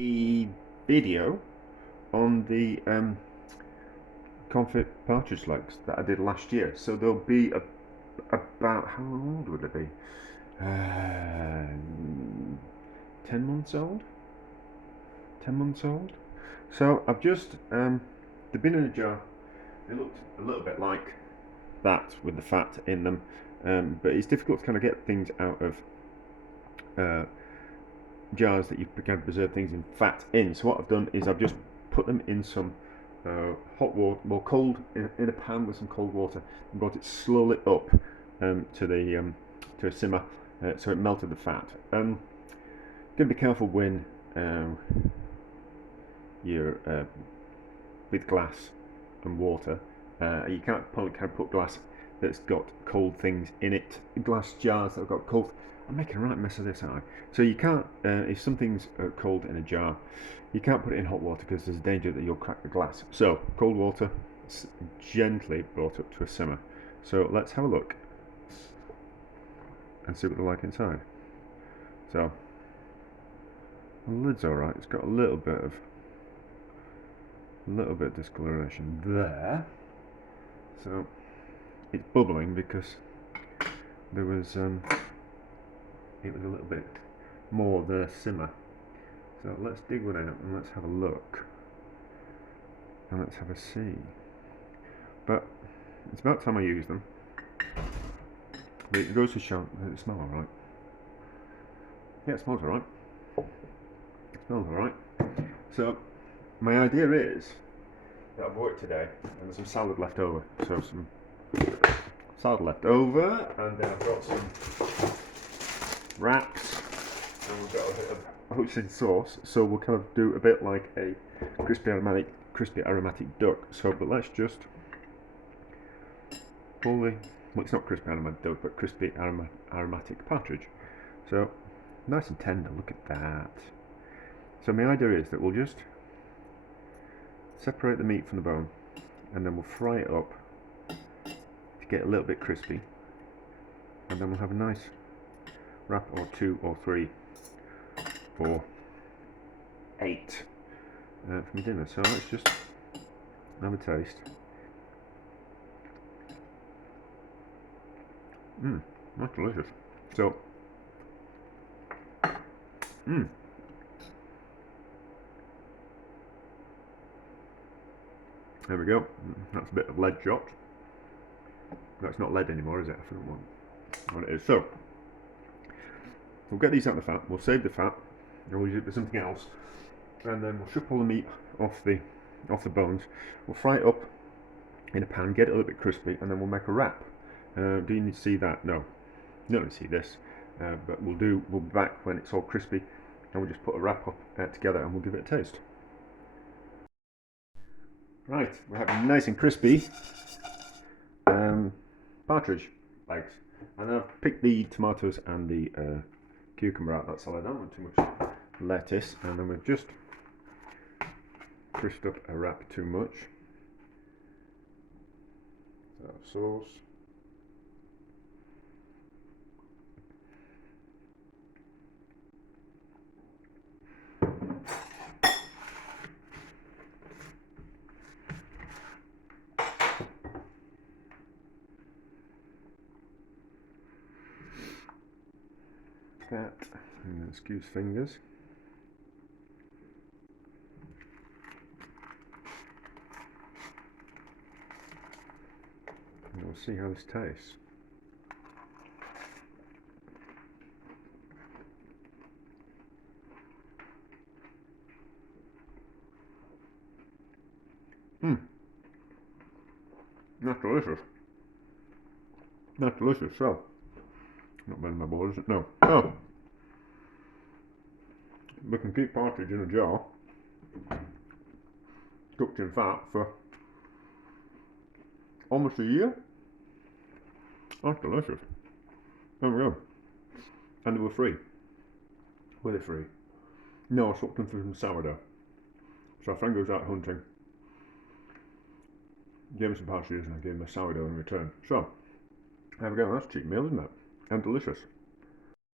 a video on the Confit Partridge Legs that I did last year. So there'll be about, how old would it be? 10 months old? 10 months old? So I've just, they've been in a jar. They looked a little bit like that with the fat in them, but it's difficult to kind of get things out of jars that you can preserve things in fat in. So what I've done is I've just put them in some hot water, well, cold, in a pan with some cold water, and brought it slowly up to a simmer, so it melted the fat. Got to be careful when you're with glass and water. You can't put glass that's got cold things in it. Glass jars that have got cold. I'm making a right mess of this, aren't I? So you can't, if something's cold in a jar, you can't put it in hot water because there's a danger that you'll crack the glass. So cold water, gently brought up to a simmer. So let's have a look and see what they're like inside. So the lid's all right. It's got a little bit of discoloration there. So it's bubbling because there was it was a little bit more than a simmer. So let's dig one out and let's have a look and let's have a see. But it's about time I use them. But it goes to show it smells alright. Yeah, it smells alright. It smells alright. So my idea is that I've worked today and there's some salad left over. So some salad left over, and then I've got some wraps, and we've got a bit of ocean sauce. So we'll kind of do a bit like a crispy aromatic duck. So, but let's just pull the, well, it's not crispy aromatic duck, but crispy aromatic partridge. So nice and tender. Look at that. So my idea is that we'll just separate the meat from the bone, and then we'll fry it up to get a little bit crispy, and then we'll have a nice wrap or 2 or 3 for 8 for my dinner. So let's just have a taste. That's delicious. So there we go. That's a bit of lead shot. That's not lead anymore, is it? I forgot what it is. So we'll get these out of the fat. We'll save the fat, and we'll use it for something else. And then we'll strip all the meat off the bones. We'll fry it up in a pan, get it a little bit crispy, and then we'll make a wrap. Do you need to see that? No, you don't need to see this. But we'll be back when it's all crispy, and we'll just put a wrap up together, and we'll give it a taste. Right, we're having nice and crispy partridge legs, and I've picked the tomatoes and the cucumber out that salad. I don't want too much lettuce, and then we've just crisped up a wrap too much. So sauce. That, and excuse fingers. And we'll see how this tastes. That's delicious. That's delicious. So, not bad in my bowl, is it? No. Oh, we can keep partridge in a jar, cooked in fat, for almost a year. That's delicious. There we go. And they were free. Were they free? No, I swapped them for some sourdough. So a friend goes out hunting, gave me some partridges, and I gave him a sourdough in return. So, there we go. That's a cheap meal, isn't it? And delicious.